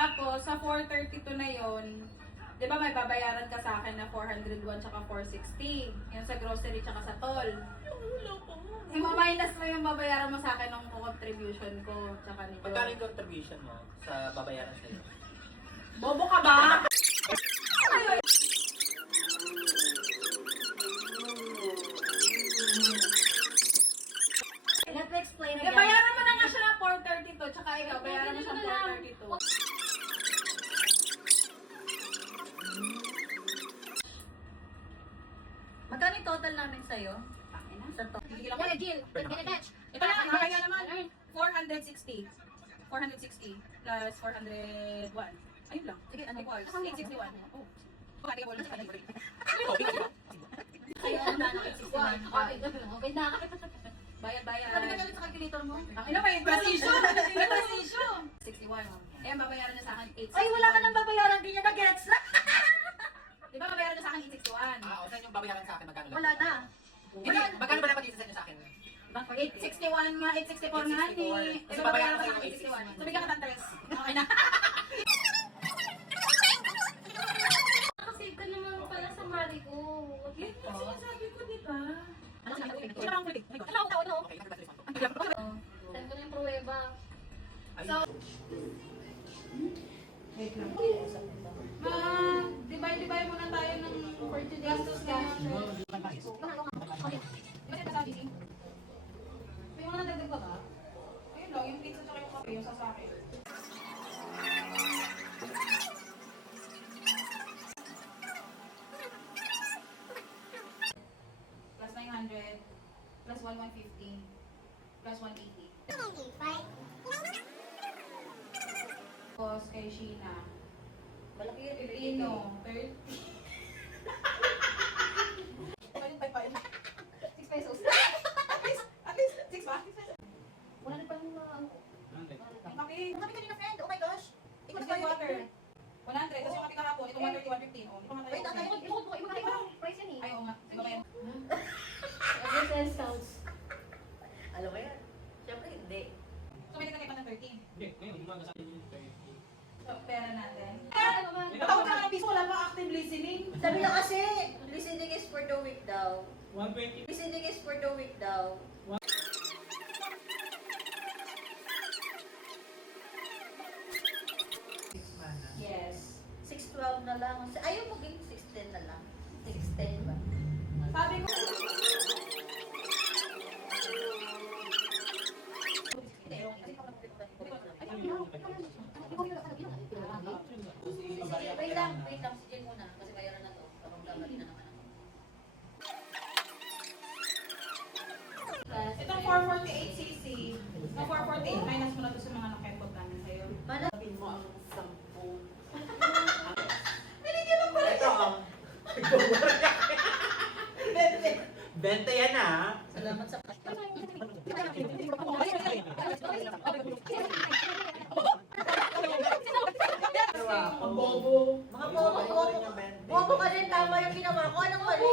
Tapos, sa 432 na yon, di ba may babayaran ka sa akin na 401 tsaka 460? Yan sa grocery tsaka sa toll. Wala pa nga. I-minus mo yung babayaran mo sa akin ng contribution ko tsaka ni Magkano yung contribution mo sa babayaran sa'yo? Bobo ka ba? Let me explain Eh, again. bayaran mo na nga siya ng 432 tsaka ikaw, bayaran mo siya ng 432. Magkano yung total namin sa'yo? Sa to? Tigil ako. Jill, Ito na, kaya naman. 460. 460 plus 401. Ayun lang. Sige, ano? Equals 861. Oh. Pati ko lang sa kanila. Ayun na, 861. Okay na. Bayad. Sabi ka galit sa calculator mo? Ano ba yung precision? May precision. 61. Eh, babayaran niya sa akin 861. Ay, wala ka nang babayaran, ganyan na gets. Di ba babayaran niya sa akin 861? O saan yung babayaran sa akin? Magkano lang? Wala na. Hindi, magkano ba dapat dito sa inyo sa akin? 861 nga, 864 nga ni. Eh, babayaran ko sa akin 861. Sabi ka katantres. Okay na. Nakasave ka naman pala sa mali ko. Yun yung sinasabi ko, di ba? Ano sinabi ko? Siya lang kulit. Ano ako, ano? Okay, nag-response ko. Send ko na yung pruweba. So, wait lang. Divide muna tayo ng for today. Gastos na. Bakit ka sabi? May mga nadagdag ba ka? Ayun lang, yung pizza tsaka yung kape, yung sasake. Plus 900, plus 1150, plus 180. Tapos kay Sheena, Malaki yun. Pilipino, 30. Palit 6 pesos. At least 6 ba? 6 pesos. Wala na palang ano. Ang kape. Yung kami kanina, friend. Oh my gosh. Ikaw Ito na yung water. 100. Tapos yung kape kahapon, ito 130, 115. Oh, ito Wait, ang tayo. Price yan eh. Ay, oo nga. Sige ba yan? Every 10 counts. Alam mo yan? Siyempre hindi. So, may nagkakip ng 13. Hindi, ngayon, umaga sa akin yung 30. So, pera natin. Ano naman? Tawag ka ng piso, wala pa active listening. Sabi na kasi, listening is for the week daw. 120. Listening is for the week daw. Yes. 612 na lang. Ayaw maging 610 na lang. 610 ba? Sabi ko, Wait lang, si Jay muna. Kasi bayaran na to. Parang babali na naman ako. itong 448cc, ng 448, minus mo na to sa mga nakempot namin sa'yo. Manapin mo ang 10. Binigyan lang pala. Ito, 20 yan ah. Salamat sa Ang bobo. mga bobo ka din, tama yung ginawa ko. Anong mali?